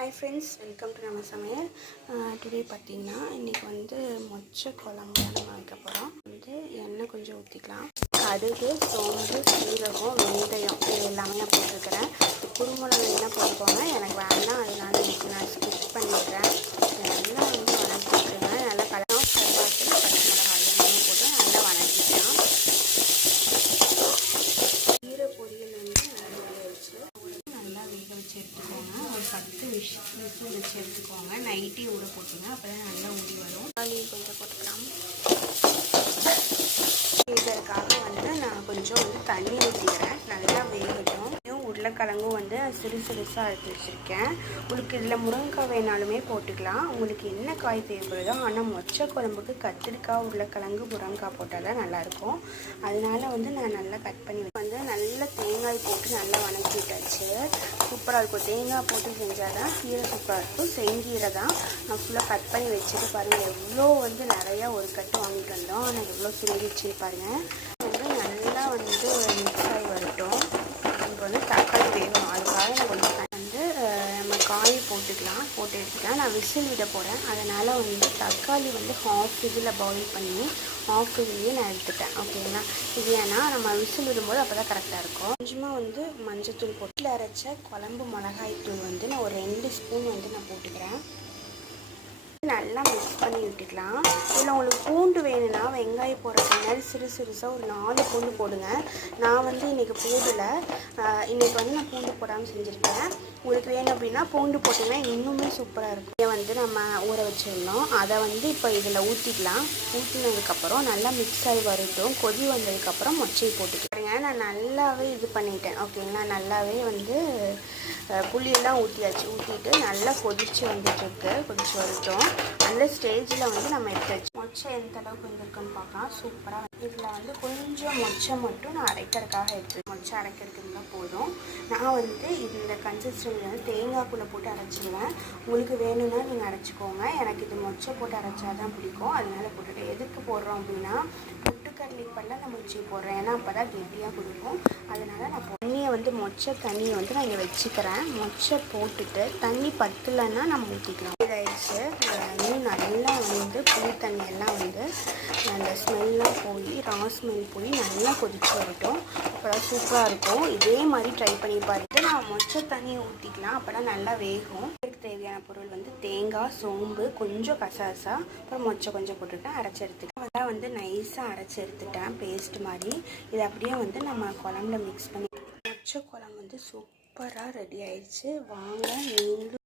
Hi friends, welcome to நம்ம சமையல். Today பார்த்திங்கன்னா இன்றைக்கி வந்து மொச்சை குழம்பு நம்ம வைக்க போகிறோம். எண்ணெய் கொஞ்சம் ஊற்றிக்கலாம். கடுகு, சோம்பு, சீரகம், வெந்தயம் இது எல்லாமே நான் போட்டிருக்கிறேன். குருமிளகு என்ன போட்டுக்கோங்க, எனக்கு வேண்டாம், அதனால இதுக்கு நான் ஸ்கிப் பண்ணிடுறேன். நல்லா வந்து வணக்கிட்டுருங்க. நல்லா கலரும் கருவாப்பில், பச்சை மிளகாய் எல்லாமே போட்டு நல்லா வணக்கிக்கலாம். கீரை பொரியல் வந்து நல்லா வேக வச்சு எடுத்துக்கோங்க. ஒரு 10 விசில் வச்சு எடுத்துக்கோங்க. நைட்டே ஊற போட்டுங்க, அப்போ தான் நல்லா ஊறி வரும். கொஞ்சம் போட்டுக்கலாம். இதற்காக வந்து நான் கொஞ்சம் வந்து தண்ணி ஊற்றிக்கிறேன். நல்லா வேகட்டும். உருளைக்கிழங்கும் வந்து சிறு சிறுசாக எடுத்து வச்சுருக்கேன். உங்களுக்கு இதில் முருங்கைக்காய் வேணாலுமே போட்டுக்கலாம், உங்களுக்கு என்ன காய் தேவைப்படுதோ. ஆனால் மொச்சை குழம்புக்கு கத்திரிக்காய், உருளைக்கிழங்கு, முருங்கைக்காய் போட்டால் தான் நல்லாயிருக்கும். அதனால வந்து நான் நல்லா கட் பண்ணி வந்து நல்லா தேங்காய் போட்டு நல்லா வணக்கிட்டாச்சு. சூப்பராக இருக்கும். தேங்காய் போட்டு செஞ்சால் தான் கீரை சூப்பராக இருக்கும். செங்கீரை தான் நான் ஃபுல்லாக கட் பண்ணி வச்சுட்டு பாருங்கள், எவ்வளோ வந்து நிறையா ஒரு கட்டு வாங்கிட்டு வந்தோம். ஆனால் எவ்வளோ சிந்திச்சு பாருங்கள். வந்து நல்லா வந்து மிக்ஸ் ஆகி வரட்டும். இப்போ வந்து தக்காளி வேணும், அதுக்காக நான் கொஞ்சம் வந்து நம்ம காய் போட்டுக்கலாம். போட்டு எடுத்துக்கலாம். நான் விசில் விட போகிறேன், அதனால் வந்து தக்காளி வந்து ஹாஃப் இதில் பாயில் பண்ணி ஹாஃப் இதுலேயே நான் எடுத்துட்டேன். ஓகேங்களா? இது ஏன்னா நம்ம விசில் விடும்போது அப்போ தான் கரெக்டாக இருக்கும். கொஞ்சமாக வந்து மஞ்சத்தூள் போட்டு அரைச்ச குழம்பு மிளகாய் தூள் வந்து நான் ஒரு 2 ஸ்பூன் வந்து நான் போட்டுக்கிறேன். நல்லா மிக்ஸ் பண்ணி விட்டுக்கலாம். இதில் உங்களுக்கு பூண்டு வேணும்னா வெங்காயம் போடுற பின்னாடி சிறு சிறுசாக ஒரு 4 பூண்டு போடுங்க. நான் வந்து இன்றைக்கி போடலை. இன்றைக்கி வந்து நான் பூண்டு போடாமல் செஞ்சுருக்கேன். உங்களுக்கு வேணும் அப்படின்னா பூண்டு போட்டிங்கன்னா இன்னுமே சூப்பராக இருக்கும். இதை வந்து நம்ம ஊற வச்சுருந்தோம், அதை வந்து இப்போ இதில் ஊற்றிக்கலாம். ஊற்றினதுக்கப்புறம் நல்லா மிக்ஸ் ஆகி வரட்டும். கொதி வந்ததுக்கப்புறம் மொச்சையை போட்டுக்கிறேங்க. நான் நல்லாவே இது பண்ணிட்டேன். ஓகேங்களா? நல்லாவே வந்து புளியெல்லாம் ஊற்றியாச்சு. ஊற்றிட்டு நல்லா கொதித்து வந்துட்டுருக்கு. கொதித்து வரட்டும். அந்த ஸ்டேஜில் வந்து நம்ம எடுத்து வச்சு மொச்சை எந்த அளவுக்கு வந்துருக்குன்னு பார்க்கலாம். சூப்பராக இதில் வந்து கொஞ்சம் மொச்சை மட்டும் நான் அரைக்கிறதுக்காக எடுத்து மொச்சை அரைக்கிறதுக்கு தான் போதும். நான் வந்து இந்த கன்சிஸ்டன்சி வந்து தேங்காய்க்குள்ளே போட்டு அரைச்சிடுவேன். உங்களுக்கு வேணும்னா நீங்கள் அரைச்சிக்கோங்க. எனக்கு இது மொச்சை போட்டு அரைச்சா தான் பிடிக்கும், அதனால போட்டுட்டு எதுக்கு போடுறோம் அப்படின்னா பொட்டுக்கடலைப்பல்ல நான் மொச்சை போடுறேன். ஏன்னா அப்போ தான் கெட்டியாக கொடுக்கும். அதனால் நான் தண்ணியை வந்து மொச்சை தண்ணியை வந்து நான் இங்கே வச்சுக்கிறேன். மொச்சை போட்டுட்டு தண்ணி பத்தலைன்னா நம்ம ஊற்றிக்கலாம். இதாகிடுச்சு. இன்னும் நல்லா வந்து புளி தண்ணியெல்லாம் வந்து அந்த ஸ்மெல்லாம் போய் ஸ்மெல் போய் நல்லா கொதிச்சு வரட்டும். அப்போ தான் சூப்பராக இருக்கும். இதே மாதிரி ட்ரை பண்ணி பாருங்கள். நான் மொச்சை தண்ணியை ஊற்றிக்கலாம், அப்போ தான் நல்லா வேகும். இதுக்கு தேவையான பொருள் வந்து தேங்காய், சோம்பு, கொஞ்சம் கசகசா, அப்புறம் மொச்சை கொஞ்சம் போட்டுவிட்டேன். அரைச்சி எடுத்துக்கிட்டேன். அதெல்லாம் வந்து நைஸாக அரைச்சி எடுத்துட்டேன், பேஸ்ட் மாதிரி. இதை அப்படியே வந்து நம்ம குழம்புல மிக்ஸ் பண்ணி மொச்சை குழம்பு வந்து சூப்பராக ரெடி ஆயிடுச்சு. வாங்க நீங்களும்